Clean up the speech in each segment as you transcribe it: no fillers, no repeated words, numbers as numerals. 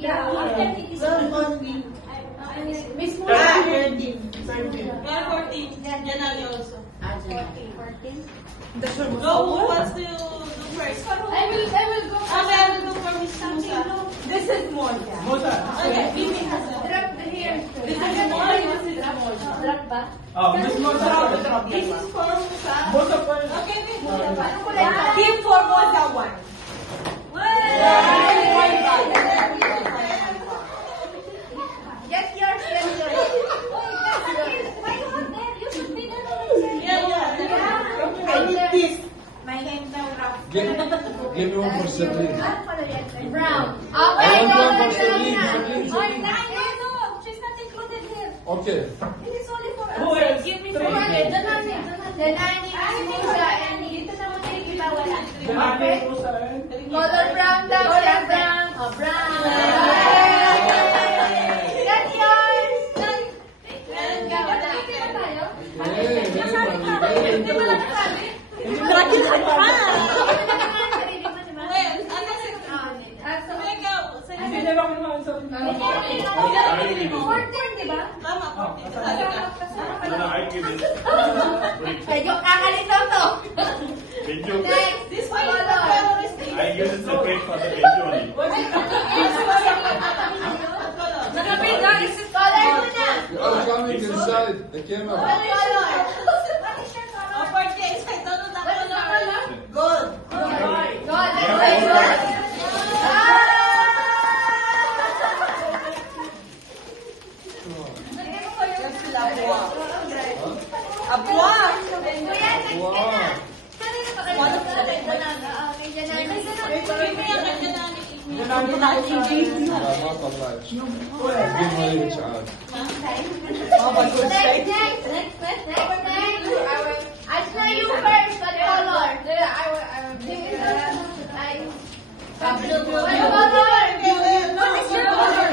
Yeah, after it is Miss Mula. 13. 14. Janelle also. 14. Go, who wants to do first? I will go Okay, I will go for Miss Musa. This is Mosa. Okay, Bibi has a... Drop here. This is Mosa, this is Mosa. Drop ba? This is for Musa. Okay, Bibi. Ano kulay ba? Give for Mosa 1. Just yours, just yours. Why you want that? You should be the one. Yeah. I need this. My hand now rough. Give me one for Celine. Ano pala yan? Brown. I want one for Celine. Or nine. No, she's not included here. Okay. It is only for us. Who else? Give me for her. The nani, Miss Musa, and dito naman nakikita wala. Okay? Color brown daw. Color brown. Oh, brown. That's yours. Meron ka, wala. Nakikita tayo? Nasabi ka ba? Hindi mo lang nasabi? Nakilala ka. Sarili mo, di ba? Well, ano si... So, Ikaw, sa'yo. 14, di ba? Tama, 14. Kasali ka. Medyo kakalitaw to. Next, This color. one is the colorist. Nakapita, this is color muna. You all coming inside the camera. What is your color? Oh, 14. I don't know the What is your color. color? Gold. God, that's yours. Abwa. Wow. Salamat Allah. Give my image out. Ashna, you first. What color? What color? What is your color?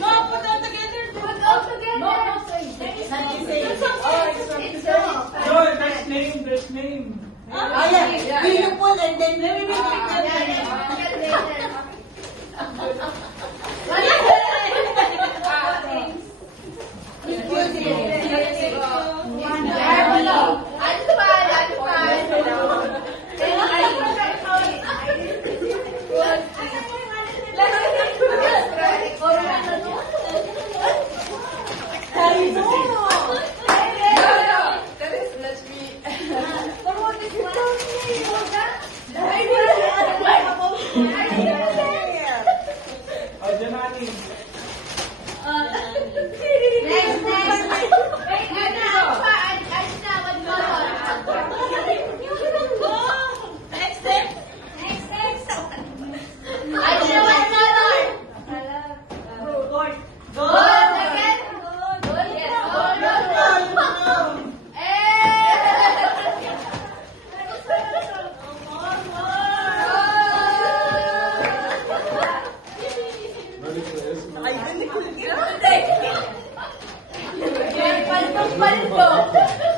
No, put them together. Put all together. There's name. Oh yeah. Beautiful and then very Ready for this?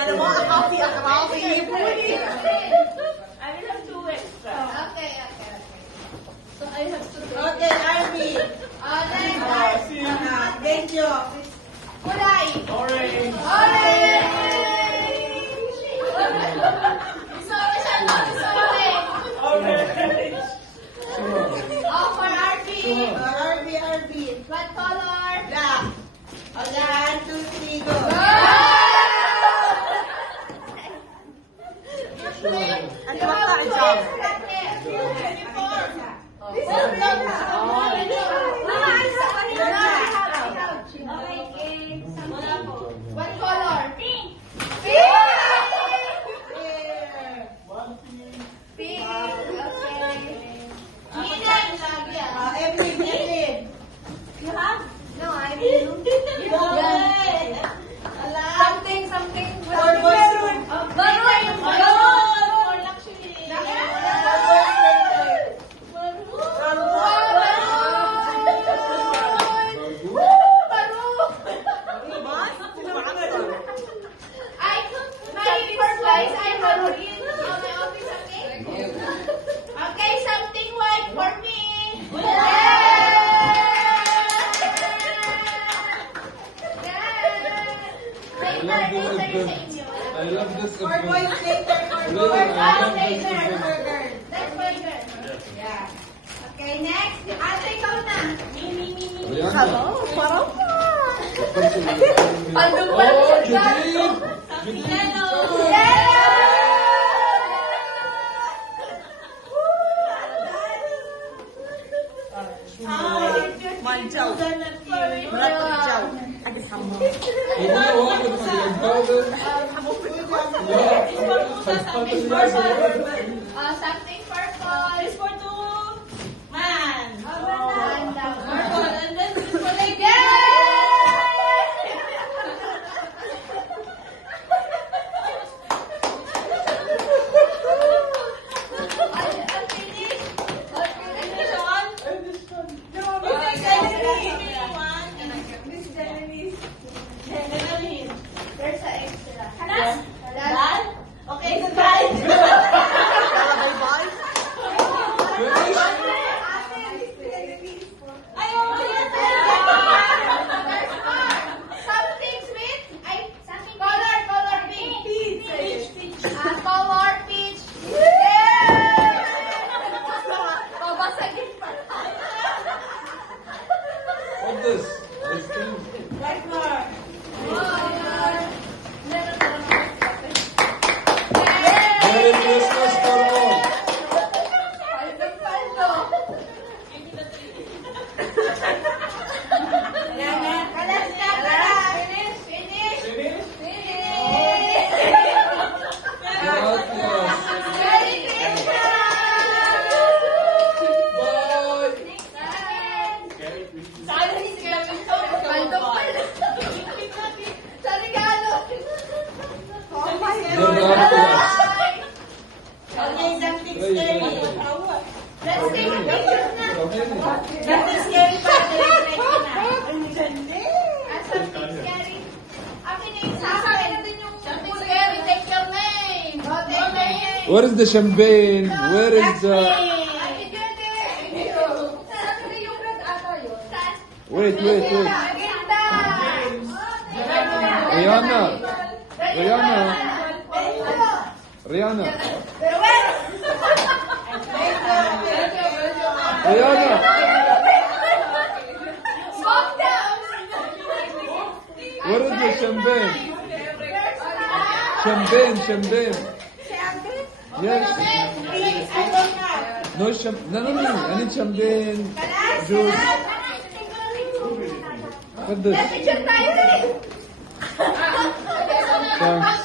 Ano mo, a coffee. Okay, RB. Thank you. Kulay. Orange. Orange. For RP. RB. What color? Black. One, two, three, go. Ano ba ka? Ikaw. This is what color? Pink. Pink. Pink. Okay. Evelyn. You have? No, I mean. You have. Something. Maroon. Maroon. Okay, next. Ate, ikaw na. Rihanna. Parang pa. Ano ba? Oh, Judith! Manjaw. Berat hijau. Ada sama. Ibu na wala ko sa Golden. Something purple. This for two. Man. Purple. And then this one again. There's an extra. Dad? Okay, goodbye. Bye-bye. Something sweet. Something color pink. Color peach. Babasagin pa. What's this? Ice cream. Black mark. Merry Christmas, Cornwall. Finish? Gracias. Gracias. Okay, something Hey, scary. hey. Let's take a picture na. Something scary pa. Direct na. Ang ganda. Something scary. Akin na yung sasabi natin yung something scary. Take your name. Oh, take your name. Where is the champagne? Where is the... Ate Judy. Saan na yung red ata yun? Saan? Wait. Maganda. Rihanna. Rihanna. Rihanna. Smoke down. Where is the champagne? Champagne. Yes. No champagne. I need champagne. Juice. What's this? Picture tayo eh. Thanks.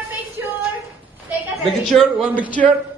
Picture. Take a Picture. One picture.